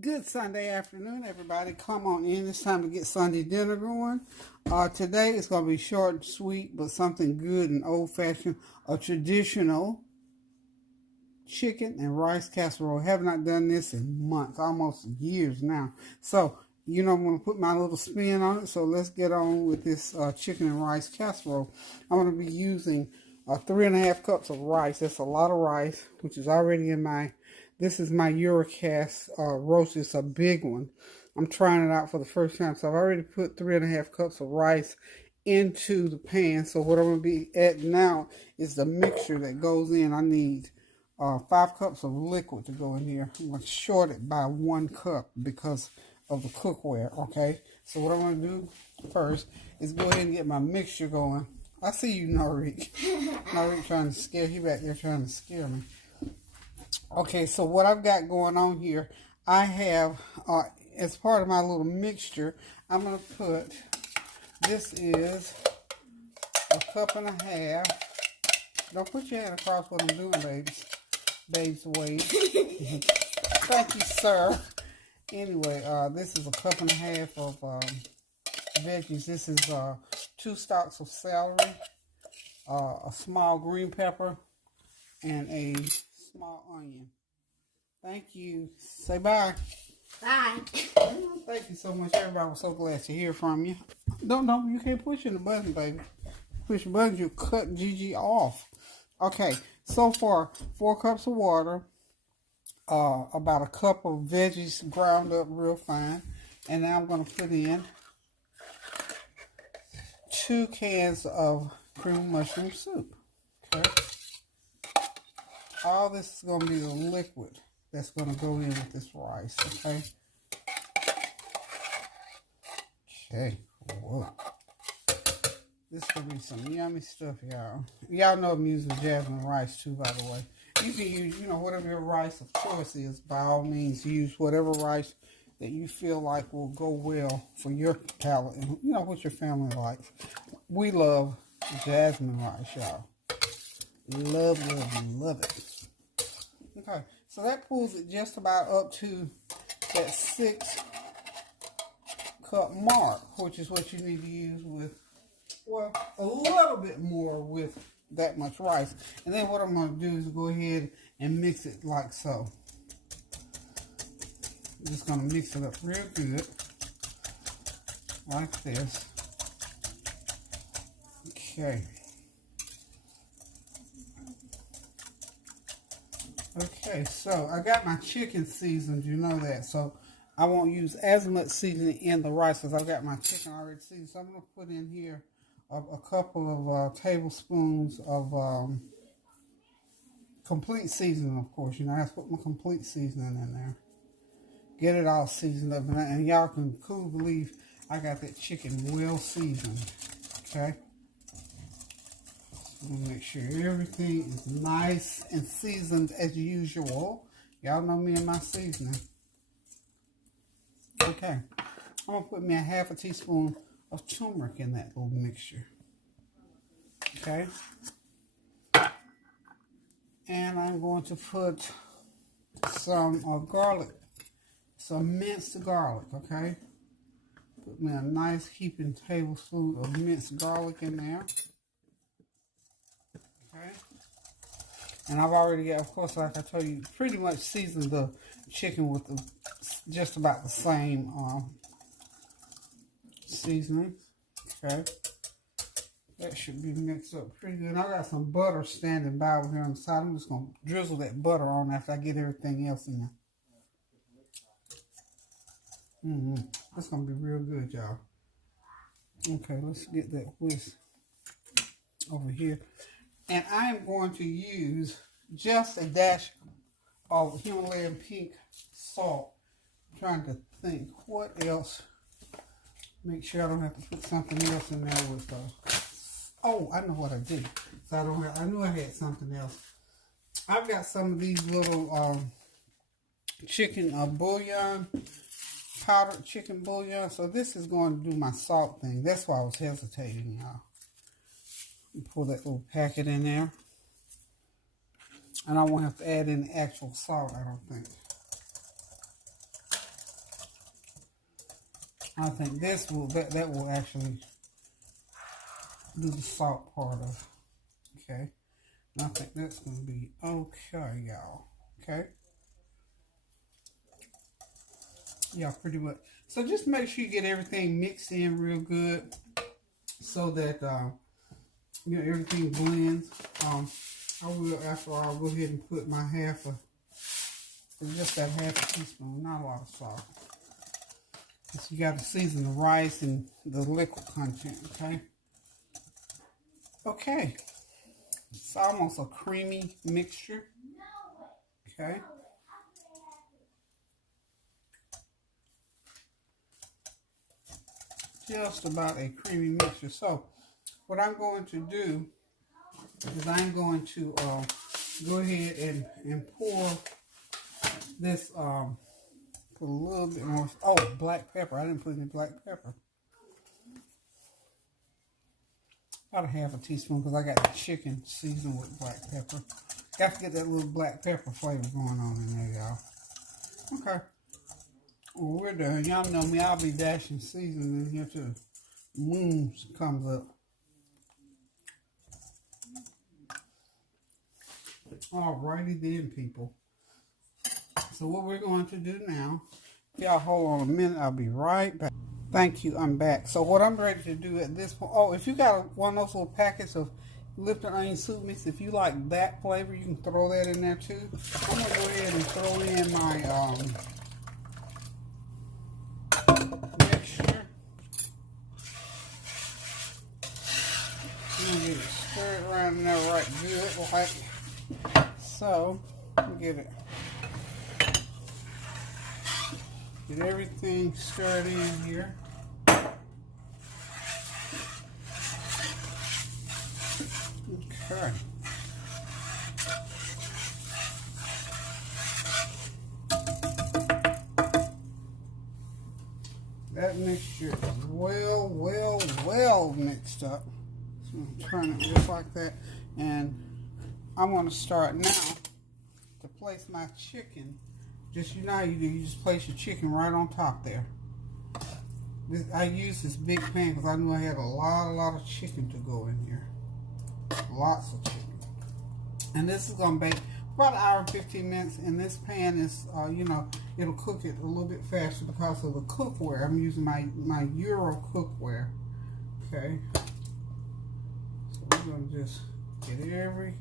Good Sunday afternoon, everybody. Come on in. It's time to get Sunday dinner going. Today it's going to be short and sweet, but something good and old-fashioned, a traditional chicken and rice casserole. Have not done this in months, almost years now. So, I'm going to put my little spin on it. So let's get on with this chicken and rice casserole. I'm going to be using 3.5 cups of rice. That's a lot of rice, which is already in my... This is my Eurocast roast. It's a big one. I'm trying it out for the first time. So I've already put 3.5 cups of rice into the pan. So what I'm going to be adding now is the mixture that goes in. I need 5 cups of liquid to go in here. I'm going to short it by 1 cup because of the cookware, okay? So what I'm going to do first is go ahead and get my mixture going. I see you, Norik. Norik trying to scare you back there, trying to scare me. Okay, so what I've got going on here, I have, as part of my little mixture, I'm going to put, this is 1.5 cups. Don't put your hand across what I'm doing, babies. Babes away. Thank you, sir. Anyway, this is 1.5 cups of veggies. This is 2 stalks of celery, a small green pepper, and a small onion. Thank you. Say bye. Bye. Thank you so much. Everybody was so glad to hear from you. Don't, you can't push in the button, baby. Push the button, you cut Gigi off. Okay, so far, 4 cups of water, about 1 cup of veggies ground up real fine, and now I'm going to put in 2 cans of cream of mushroom soup. Okay. All this is going to be the liquid that's going to go in with this rice, okay? Okay, whoa. This is going to be some yummy stuff, y'all. Y'all know I'm using jasmine rice, too, by the way. You can use, whatever your rice of choice is. By all means, use whatever rice that you feel like will go well for your palate and, what your family likes. We love jasmine rice, y'all. Love, love, love it. Okay, so that pulls it just about up to that 6 cup mark, which is what you need to use with, well, a little bit more with that much rice. And then what I'm going to do is go ahead and mix it like so. I'm just going to mix it up real good, like this. Okay. Okay, so I got my chicken seasoned, you know that. So I won't use as much seasoning in the rice because I've got my chicken already seasoned. So I'm going to put in here a couple of tablespoons of complete seasoning, of course. I have to put my complete seasoning in there. Get it all seasoned up. And y'all can cool believe I got that chicken well seasoned. Okay? Make sure everything is nice and seasoned as usual. Y'all know me and my seasoning. Okay. I'm going to put me a 1/2 teaspoon of turmeric in that little mixture. Okay. And I'm going to put some garlic. Some minced garlic, okay? Put me a nice heaping tablespoon of minced garlic in there. Okay. And I've already got, of course, like I told you, pretty much seasoned the chicken with just about the same seasoning. Okay. That should be mixed up pretty good. I got some butter standing by over here on the side. I'm just going to drizzle that butter on after I get everything else in there. That's going to be real good, y'all. Okay, let's get that whisk over here. And I am going to use just a dash of Himalayan pink salt. I'm trying to think what else. Make sure I don't have to put something else in there with. Oh, I know what I did. So I knew I had something else. I've got some of these little chicken bouillon, powdered chicken bouillon. So this is going to do my salt thing. That's why I was hesitating, y'all. Pull that little packet in there. And I won't have to add any actual salt, I don't think. I think this will, that will actually do the salt part of it. Okay. And I think that's going to be okay, y'all. Okay. Yeah, pretty much. So just make sure you get everything mixed in real good so that, you know, everything blends. I will, after all, go ahead and put my just that half a teaspoon, not a lot of salt. So you got to season the rice and the liquid content, okay? Okay. It's almost a creamy mixture. Okay. Just about a creamy mixture. So what I'm going to do is I'm going to go ahead and pour this, put a little bit more, black pepper. I didn't put any black pepper. About a half a teaspoon because I got the chicken seasoned with black pepper. Got to get that little black pepper flavor going on in there, y'all. Okay. Well, we're done. Y'all know me. I'll be dashing seasoning in here too. Comes up. Alrighty then, people. So what we're going to do now, if y'all hold on a minute, I'll be right back. Thank you, I'm back. So what I'm ready to do at this point, if you got one of those little packets of Lipton onion soup mix, if you like that flavor, you can throw that in there too. I'm going to go ahead and throw in my mixture. I'm going to get it stirred around in there right good. Like so, get it. Get everything stirred in here. Okay. That mixture is well mixed up. So I'm turning it just like that. And I'm going to start now to place my chicken. Just, you know how you do, you just place your chicken right on top there. I used this big pan because I knew I had a lot of chicken to go in here. Lots of chicken. And this is going to bake about an hour and 15 minutes. And this pan is, you know, it'll cook it a little bit faster because of the cookware. I'm using my Euro cookware. Okay. So we're going to just get everything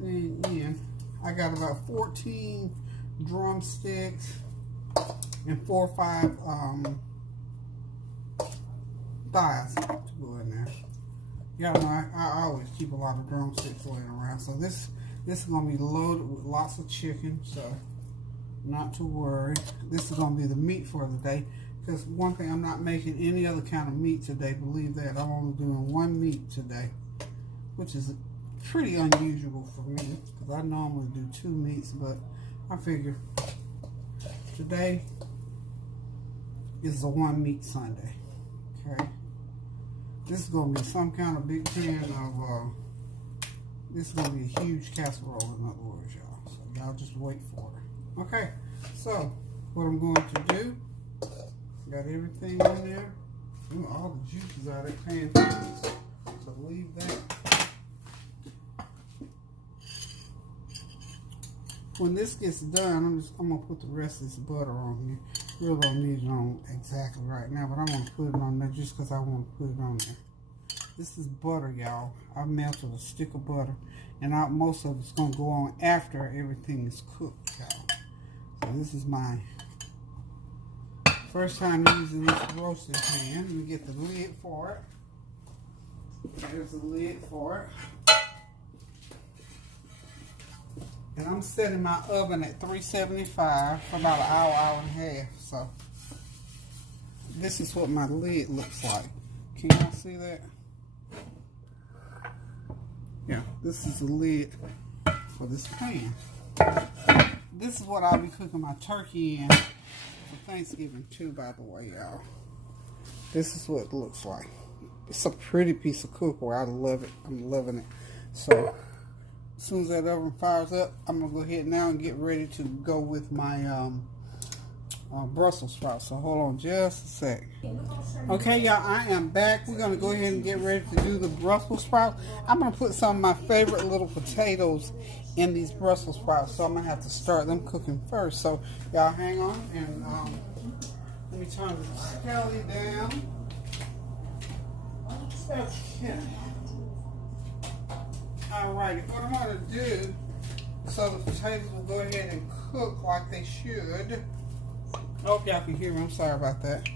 in. I got about 14 drumsticks and 4 or 5 thighs to go in there. Y'all know I always keep a lot of drumsticks laying around. So this is going to be loaded with lots of chicken, so not to worry. This is going to be the meat for the day. Because one thing, I'm not making any other kind of meat today. Believe that. I'm only doing one meat today, which is pretty unusual for me because I normally do 2 meats, but I figure today is a 1 meat Sunday. Okay. This is going to be some kind of big pan of, this is going to be a huge casserole, in other words, y'all. So y'all just wait for it. Okay, so what I'm going to do, got everything in there. Ooh, all the juices out of that pan. So leave that. When this gets done, I'm going to put the rest of this butter on here. Really don't need it on exactly right now, but I'm going to put it on there just because I want to put it on there. This is butter, y'all. I melted a stick of butter, and most of it's going to go on after everything is cooked, y'all. So this is my first time using this roasting pan. Let me get the lid for it. There's the lid for it. And I'm setting my oven at 375 for about an hour and a half. So this is what my lid looks like. Can y'all see that? Yeah, this is the lid for this pan. This is what I'll be cooking my turkey in for Thanksgiving too, by the way, y'all. This is what it looks like. It's a pretty piece of cookware. I love it. I'm loving it. So as soon as that oven fires up, I'm going to go ahead now and get ready to go with my Brussels sprouts. So hold on just a sec. Okay, y'all, I am back. We're going to go ahead and get ready to do the Brussels sprouts. I'm going to put some of my favorite little potatoes in these Brussels sprouts. So I'm going to have to start them cooking first. So y'all hang on and let me turn the skelly down. Okay. Alrighty, what I'm going to do so the potatoes will go ahead and cook like they should. I hope y'all can hear me. I'm sorry about that.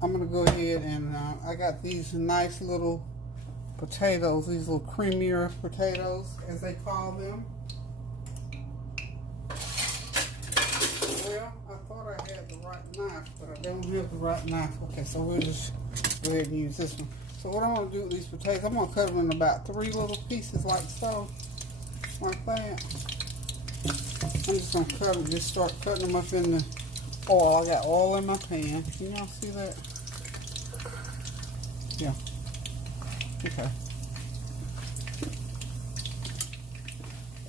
I'm going to go ahead and I got these nice little potatoes, these little creamier potatoes as they call them. Well, I thought I had the right knife, but I don't have the right knife. Okay, so we'll just go ahead and use this one. So what I'm going to do with these potatoes, I'm going to cut them in about 3 little pieces like so, like that. I'm just going to cut them, just start cutting them up in the oil. I got oil in my pan. Can y'all see that? Yeah. Okay.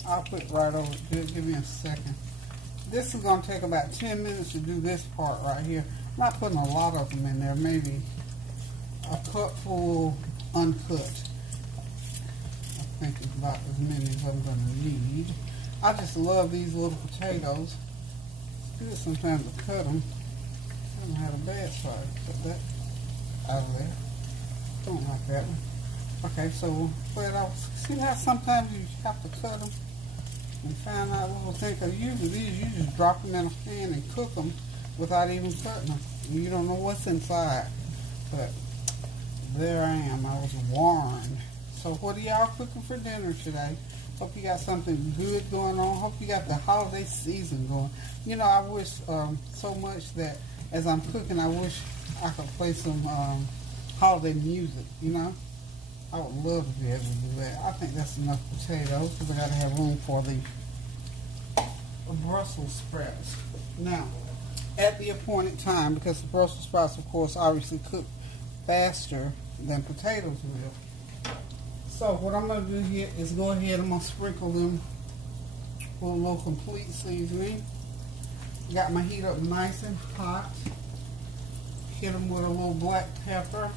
I'll put it right over. Give me a second. This is going to take about 10 minutes to do this part right here. I'm not putting a lot of them in there, maybe a cupful uncut. I think it's about as many as I'm going to need. I just love these little potatoes. It's good sometimes to cut them. I haven't had a bad side. Put that out of there. Don't like that one. Okay, so we'll put it off. See how sometimes you have to cut them and find out what we'll think of. Usually these, you just drop them in a pan and cook them without even cutting them. You don't know what's inside. But there I am. I was warned. So what are y'all cooking for dinner today? Hope you got something good going on. Hope you got the holiday season going. You know, I wish so much that as I'm cooking, I wish I could play some holiday music, you know. I would love to be able to do that. I think that's enough potatoes because I got to have room for the Brussels sprouts. Now, at the appointed time, because the Brussels sprouts, of course, obviously cook faster than potatoes will. So what I'm going to do here is go ahead, I'm going to sprinkle them with a little complete seasoning. Got my heat up nice and hot. Hit them with a little black pepper.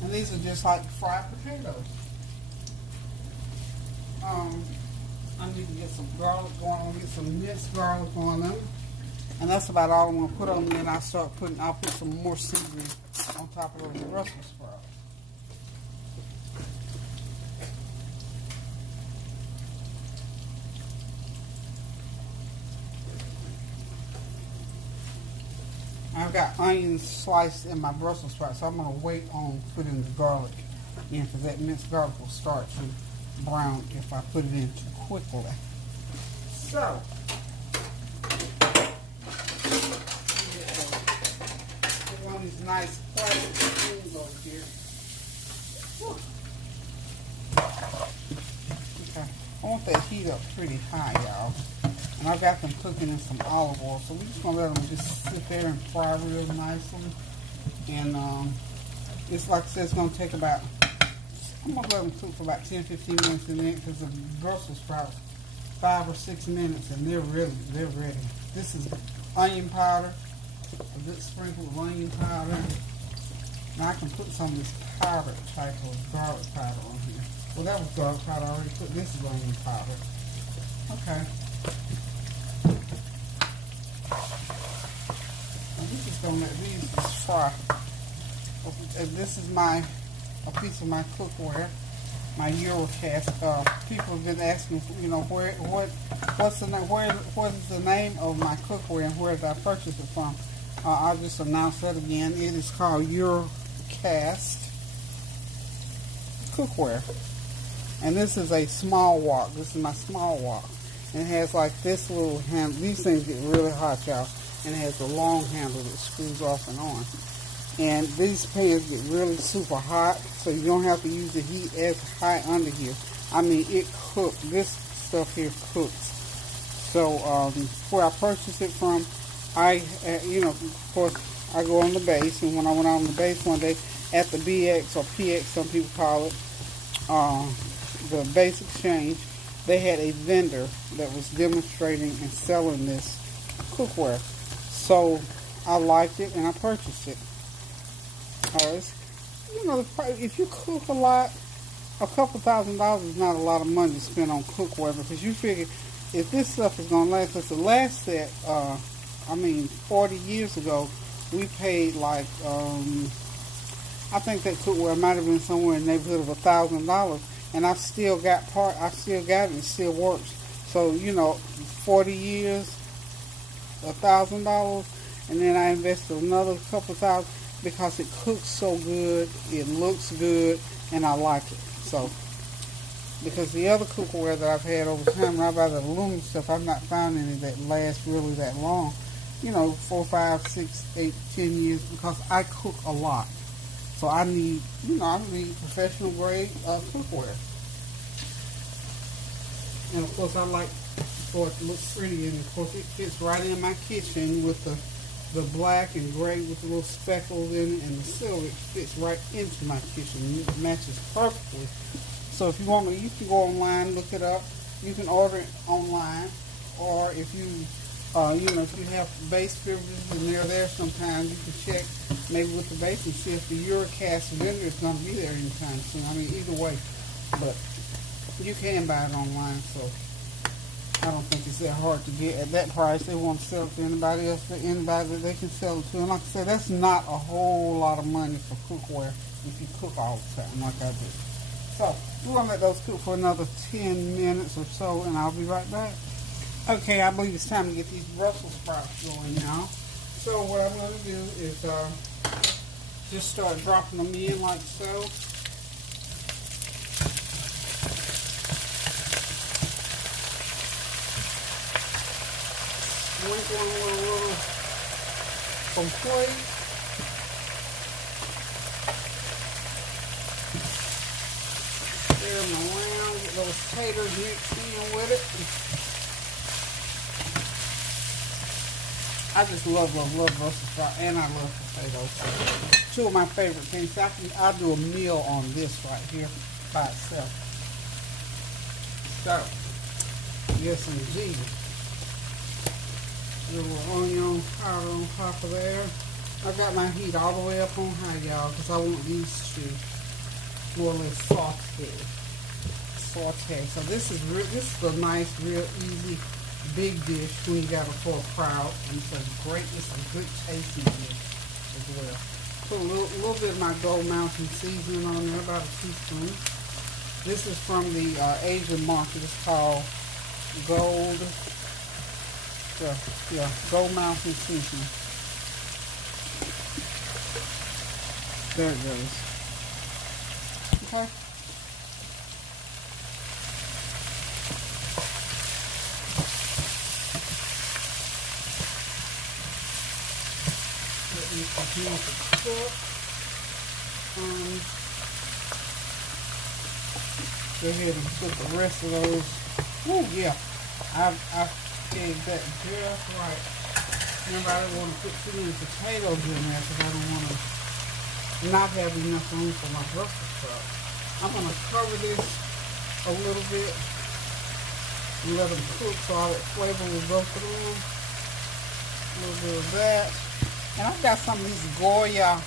And these are just like fried potatoes. I need to get some garlic going on, get some minced garlic on them. And that's about all I'm going to put on them. And I'll put some more seasoning on top of those Brussels sprouts. I've got onions sliced in my Brussels sprouts, so I'm going to wait on putting the garlic in because that minced garlic will start to brown if I put it in too quickly. So, get one of these nice plastic spoons over here. Okay, I want that heat up pretty high, y'all. And I've got them cooking in some olive oil, so we're just going to let them just sit there and fry real nicely. And it's like I said, it's going to take about, I'm going to let them cook for about 10-15 minutes in there because the Brussels sprouts, 5 or 6 minutes, and they're ready. This is onion powder, a good sprinkle of onion powder. Now I can put some of this powder type of garlic powder on here. Well, that was garlic powder I already put. This is onion powder. Okay. This is going to let these just fry. This is a piece of my cookware, my Eurocast. People have been asking, you know, what is the name of my cookware and where did I purchase it from? I'll just announce that again. It is called Eurocast cookware, and this is a small wok. This is my small wok. And it has like this little handle. These things get really hot, y'all. And it has a long handle that screws off and on. And these pans get really super hot, so you don't have to use the heat as high under here. I mean, it cooks. This stuff here cooks. So where I purchased it from, of course, I go on the base. And when I went on the base one day at the BX or PX, some people call it, the base exchange, they had a vendor that was demonstrating and selling this cookware. So I liked it and I purchased it. You know, if you cook a lot, a couple $1,000s is not a lot of money to spend on cookware, because you figure if this stuff is going to last, because the last set, 40 years ago, we paid like, I think that cookware might have been somewhere in the neighborhood of $1,000, and I still got it, it still works. So, you know, 40 years, $1,000, and then I invested another couple thousand, because it cooks so good, it looks good, and I like it. So, because the other cookware that I've had over time, when I buy the aluminum stuff, I've not found any that lasts really that long. You know, 4, 5, 6, 8, 10 years, because I cook a lot. So I need professional grade cookware. And of course I like for it to look pretty, and of course it fits right in my kitchen with the black and gray with the little speckles in it, and the silver. It fits right into my kitchen. It matches perfectly. So if you want to, you can go online, look it up. You can order it online, or if you, if you have base beverages and they're there sometimes, you can check maybe with the base and see if the Uricast vendor is going to be there anytime soon. I mean, either way, but you can buy it online, so I don't think it's that hard to get at that price. They won't sell it to anybody else, to anybody that they can sell it to. And like I said, that's not a whole lot of money for cookware if you cook all the time like I do. So we're going to let those cook for another 10 minutes or so, and I'll be right back. Okay, I believe it's time to get these Brussels sprouts going now. So what I'm going to do is just start dropping them in like so. Sprinkle them with a little plate. Stir them around, get those taters mixed in with it. I just love Brussels sprouts, and I love potatoes. Two of my favorite things. I'll do a meal on this right here by itself. So, yes indeed. A little onion powder on top of there. I got my heat all the way up on high, y'all, because I want these to more or less saute. So this is a nice, real easy, big dish when you got a full crowd, and it's a good tasting dish as well. Put a little bit of my Gold Mountain seasoning on there, about a teaspoon. This is from the Asian market. It's called Gold Mountain seasoning. There it goes. Okay. Let me continue to cook. Go ahead and put the rest of those. Oh yeah, I gave that just right. Remember, I don't want to put too many potatoes in there because I don't want to not have enough room for my Brussels sprouts. I'm going to cover this a little bit and let them cook so all that flavor will go through them. A little bit of that. And I've got some of these Goya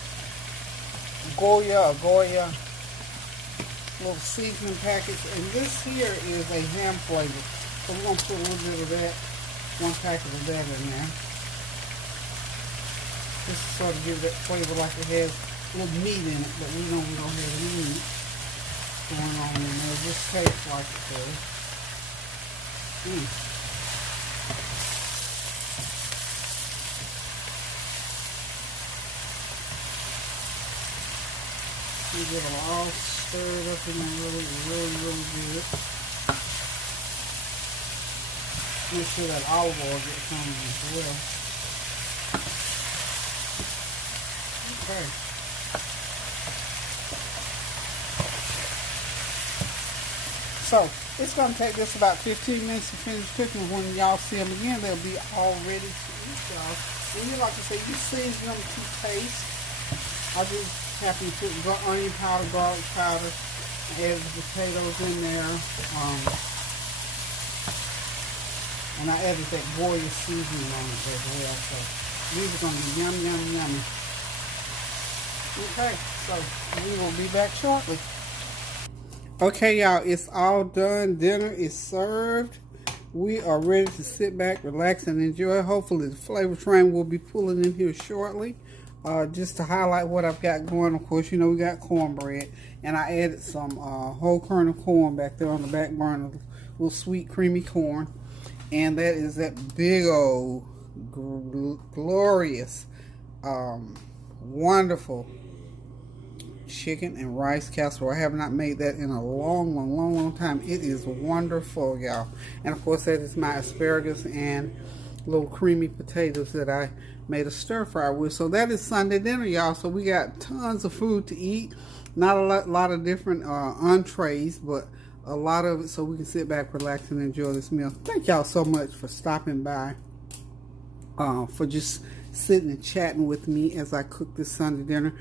little seasoning packets, and this here is a ham flavor. So we're going to put a little bit of that, one packet of that in there. Just to sort of give that flavor like it has a little meat in it, but we don't have any meat going on in there. It just tastes like it does. You get them all stirred up in there really good. Make sure that olive oil gets on it as well. Okay. So, it's going to take just about 15 minutes to finish cooking. When y'all see them again, they'll be all ready to eat, y'all. And you, like I say, you season them to taste. I just happen to put onion powder, garlic powder, add the potatoes in there. And I added that boiled seasoning on it as well. So these are going to be yummy, yummy, yummy. Okay, so we will be back shortly. Okay, y'all, it's all done. Dinner is served. We are ready to sit back, relax, and enjoy. Hopefully the flavor train will be pulling in here shortly. Just to highlight what I've got going, of course, you know we got cornbread. And I added some whole kernel corn back there on the back burner. Little sweet, creamy corn. And that is that big old, glorious, wonderful chicken and rice casserole. I have not made that in a long time. It is wonderful, y'all. And of course, that is my asparagus and little creamy potatoes that I made a stir fry with. So that is Sunday dinner, y'all. So we got tons of food to eat. Not a lot of different entrees, but a lot of it so we can sit back, relax, and enjoy this meal. Thank y'all so much for stopping by, for just sitting and chatting with me as I cook this Sunday dinner.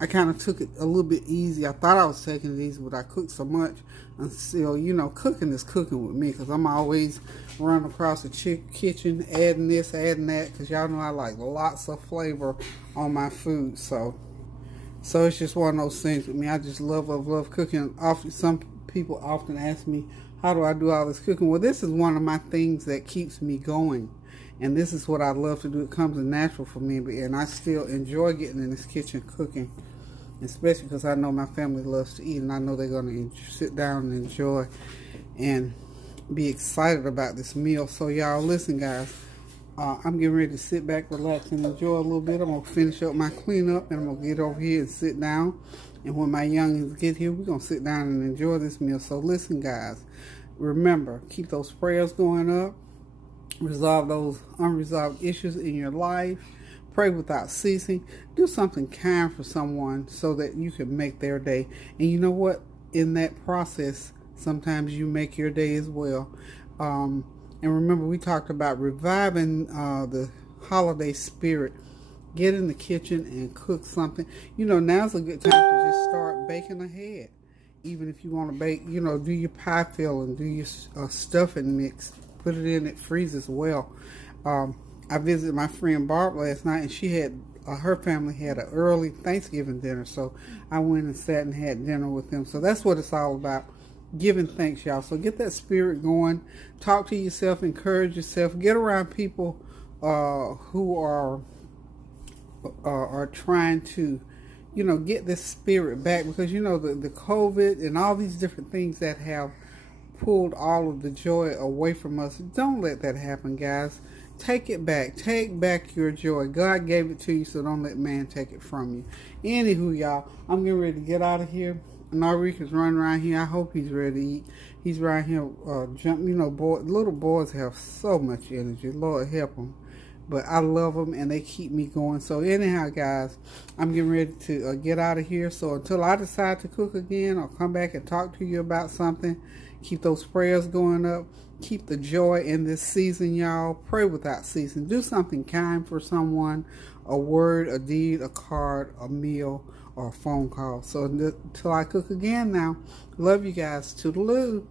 I kind of took it a little bit easy. I thought I was taking it easy, but I cooked so much until, you know, cooking is cooking with me, because I'm always running across the kitchen, adding this, adding that, because y'all know I like lots of flavor on my food. So it's just one of those things with me. I just love cooking. Often, some people often ask me, how do I do all this cooking? Well, this is one of my things that keeps me going. And this is what I love to do. It comes natural for me. And I still enjoy getting in this kitchen cooking. Especially because I know my family loves to eat. And I know they're going to sit down and enjoy and be excited about this meal. So y'all, listen, guys. I'm getting ready to sit back, relax, and enjoy a little bit. I'm going to finish up my cleanup, and I'm going to get over here and sit down. And when my youngins get here, we're going to sit down and enjoy this meal. So listen, guys, remember, keep those prayers going up. Resolve those unresolved issues in your life. Pray without ceasing. Do something kind for someone so that you can make their day. And you know what? In that process, sometimes you make your day as well. And remember, we talked about reviving the holiday spirit. Get in the kitchen and cook something. You know, now's a good time to just start baking ahead. Even if you want to bake, you know, do your pie filling, do your stuffing mix. Put it in, it freezes well. I visited my friend Barb last night, and she had, her family had an early Thanksgiving dinner. So I went and sat and had dinner with them. So that's what it's all about. Giving thanks, y'all. So get that spirit going. Talk to yourself, encourage yourself. Get around people who are trying to, you know, get this spirit back, because you know the COVID and all these different things that have pulled all of the joy away from us. Don't let that happen, guys. Take it back. Take back your joy. God gave it to you, so don't let man take it from you. Anywho, y'all, I'm getting ready to get out of here. Narika's running around here. I hope he's ready to eat. He's right here jumping. You know, little boys have so much energy. Lord help them. But I love them, and they keep me going. So anyhow, guys, I'm getting ready to get out of here. So until I decide to cook again or come back and talk to you about something, keep those prayers going up. Keep the joy in this season, y'all. Pray without ceasing. Do something kind for someone. A word, a deed, a card, a meal, or a phone call. So until I cook again now, love you guys. Toodaloo.